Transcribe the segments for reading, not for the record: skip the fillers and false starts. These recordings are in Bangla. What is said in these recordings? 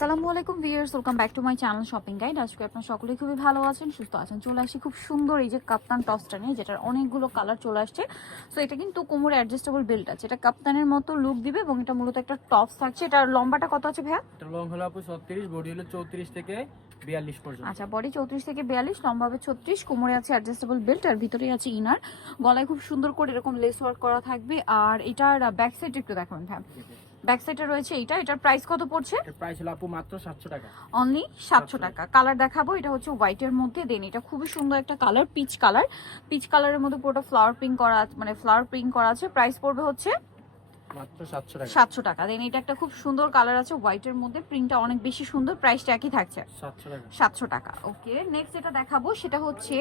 আসসালামু আলাইকুম viewers, welcome back to my channel shopping guide. আজকে আপনারা সকলেই খুবই ভালো আছেন, সুস্থ আছেন। চলে আসি খুব সুন্দর এই যে কাপ্তান টপসটা নিয়ে, যেটার অনেকগুলো কালার চলে আসছে। সো এটা কিন্তু কোমরে অ্যাডজাস্টেবল বেল্ট আছে, এটা কাপ্তানের মতো লুক দিবে এবং এটা মূলত একটা টপস থাকছে। এটার লম্বাটা কত আছে ভাইয়া? এটা লং হলো আপু 36, বডি হলো 34 থেকে 42 পর্যন্ত। আচ্ছা, বডি 34 থেকে 42, লম্বা হবে 36, কোমরে আছে অ্যাডজাস্টেবল বেল্ট আর ভিতরে আছে ইনার। গলায় খুব সুন্দর করে এরকম লেস ওয়ার্ক করা থাকবে। আর এটার ব্যাক সাইড একটু দেখাবেন ভাই। ব্যাক সাইডে রয়েছে এটার প্রাইস কত পড়ছে? এর প্রাইস হলো আপু মাত্র 700 টাকা। অনলি 700 টাকা। কালার দেখাবো, এটা হচ্ছে হোয়াইটের মধ্যে। দেন এটা খুবই সুন্দর একটা কালার, পিচ কালার। পিচ কালারের মধ্যে পুরোটা ফ্লাওয়ার প্রিন্ট করা, মানে ফ্লাওয়ার প্রিন্ট করা আছে। প্রাইস পড়বে হচ্ছে মাত্র 700 টাকা। 700 টাকা। দেন এটা একটা খুব সুন্দর কালার আছে হোয়াইটের মধ্যে, প্রিন্টটা অনেক বেশি সুন্দর। প্রাইসটা একই থাকছে 700 টাকা। 700 টাকা। ওকে, নেক্সট যেটা দেখাবো সেটা হচ্ছে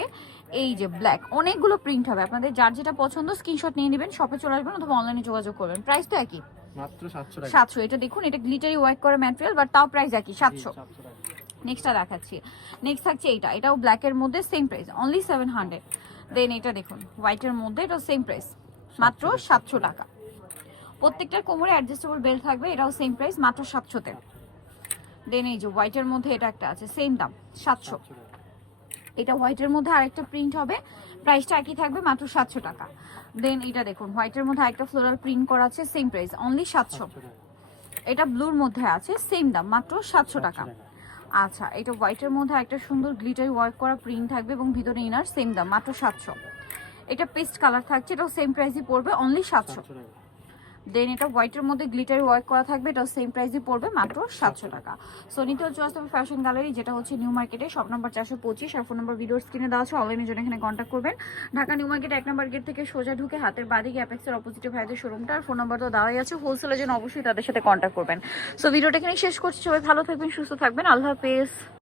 এই যে ব্ল্যাক। অনেকগুলো প্রিন্ট হবে, আপনাদের যার যেটা পছন্দ স্ক্রিনশট নিয়ে নেবেন, শপে চলে আসবেন অথবা অনলাইনে যোগাযোগ করবেন। প্রাইস তো একই, মাত্র 700 টাকা। 700। এটা দেখুন, এটা গ্লিটারি ওয়ার্ক করা ম্যাটেরিয়াল, বাট তাও প্রাইস একই 700। 700 টাকা। নেক্সটটা দেখাচ্ছি। নেক্সট থাকছে এটাও ব্ল্যাকের মধ্যে, সেম প্রাইস অনলি 700। দেন এটা দেখুন হোয়াইটের মধ্যে, এটা সেম প্রাইস মাত্র 700 টাকা। প্রত্যেকটার কোমরে অ্যাডজাস্টেবল বেল্ট থাকবে, এটাও সেম প্রাইস মাত্র 700-তে। দেন এই যে হোয়াইটের মধ্যে এটা একটা আছে, সেম দাম 700। এটা হোয়াইটের মধ্যে আরেকটা প্রিন্ট হবে, প্রাইসটা একই থাকবে মাত্র 700 টাকা। দেন এটা দেখুন হোয়াইটের মধ্যে আরেকটা ফ্লোরাল প্রিন্ট করা আছে, সেম প্রাইস অনলি 700। এটা ব্লুর মধ্যে আছে, সেম দাম মাত্র 700 টাকা। আচ্ছা, এটা হোয়াইটের মধ্যে একটা সুন্দর গ্লিটারি ওয়ার্ক করা প্রিন্ট থাকবে এবং ভিতরে ইনার, সেম দাম মাত্র 700। এটা পেস্ট কালার থাকছে, এটাও সেম প্রাইসই পড়বে অনলি 700। দেন এটা হোয়াইটের মধ্যে গ্লিটারি ওয়ার্ক করা থাকবে, এটাও সেম প্রাইসই পড়বে মাত্র 700 টাকা। সো নিতে হচ্ছে বাস্তবে ফ্যাশন গ্যালারি, যেটা হচ্ছে নিউ মার্কেটে, শপ নাম্বার 425 আর ফোন নাম্বার ভিডিওর স্ক্রিনে দেওয়া আছে। অনলাইনের জন্য এখানে কন্ট্যাক্ট করবেন। ঢাকা নিউ মার্কেট 1 নম্বর গেট থেকে সোজা ঢুকে হাতের বাদিকে অ্যাপেক্সের অপোজিটে ভাইদের শোরুমটা, আর ফোন নাম্বার তো দেওয়াই আছে। হোলসেলের জন্য অবশ্যই তাদের সাথে কন্ট্যাক্ট করবেন। সো ভিডিওটা এখানে শেষ করছি, সবাই ভালো থাকবেন, সুস্থ থাকবেন, আল্লাহ হাফেজ।